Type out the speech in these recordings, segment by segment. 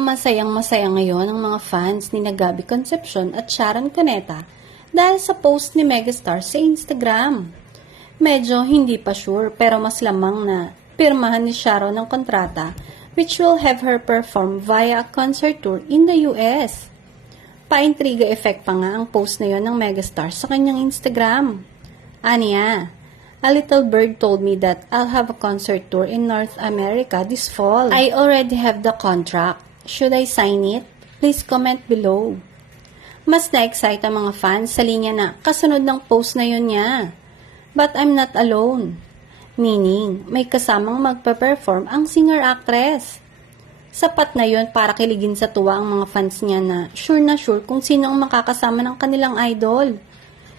Masayang-masaya ngayon ang mga fans ni Gabi Concepcion at Sharon Cuneta dahil sa post ni megastar sa Instagram. Medyo hindi pa sure pero mas lamang na pirmahan ni Sharon ng kontrata which will have her perform via a concert tour in the US. Pa-intriga effect pa nga ang post na yon ng megastar sa kanyang Instagram. Aniya, a little bird told me that I'll have a concert tour in North America this fall. I already have the contract. Should I sign it? Please comment below. Mas na-excite ang mga fans sa linya na kasunod ng post na yun niya. But I'm not alone. Meaning, may kasamang magpa-perform ang singer-actress. Sapat na yun para kiligin sa tuwa ang mga fans niya na sure kung sino ang makakasama ng kanilang idol.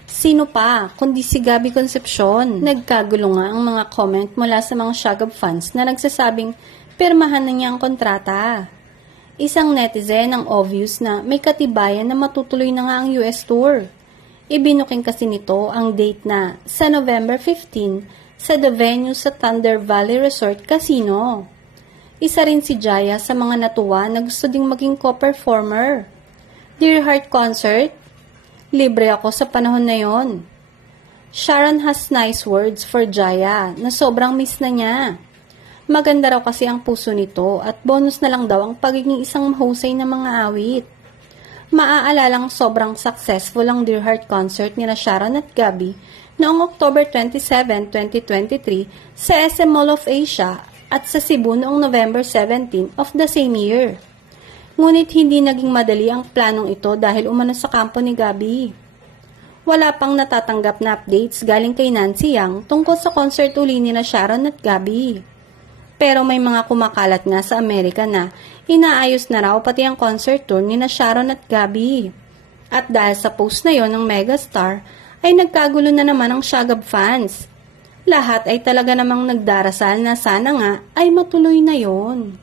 Sino pa, kundi si Gabi Concepcion. Nagkagulo nga ang mga comment mula sa mga Shagab fans na nagsasabing pirmahan na niya ang kontrata. Isang netizen ang obvious na may katibayan na matutuloy na nga ang US tour. Ibinuking kasi nito ang date na sa November 15 sa the venue sa Thunder Valley Resort Casino. Isa rin si Jaya sa mga natuwa na gusto ding maging co-performer. Dear Heart Concert, libre ako sa panahon na yon. Sharon has nice words for Jaya na sobrang miss na niya. Maganda raw kasi ang puso nito at bonus na lang daw ang pagiging isang mahusay na mga awit. Maaalalang sobrang successful ang Dear Heart concert nila Sharon at Gabi noong October 27, 2023 sa SM Mall of Asia at sa Cebu noong November 17 of the same year. Ngunit hindi naging madali ang planong ito dahil umano sa kampo ni Gabi. Wala pang natatanggap na updates galing kay Nancy Yang tungkol sa concert uli ni na Sharon at Gabi. Pero may mga kumakalat nga sa Amerika na inaayos na raw pati ang concert tour ni na Sharon at Gabi. At dahil sa post na yon ng megastar, ay nagkagulo na naman ang Shagab fans. Lahat ay talaga namang nagdarasal na sana nga ay matuloy na yon.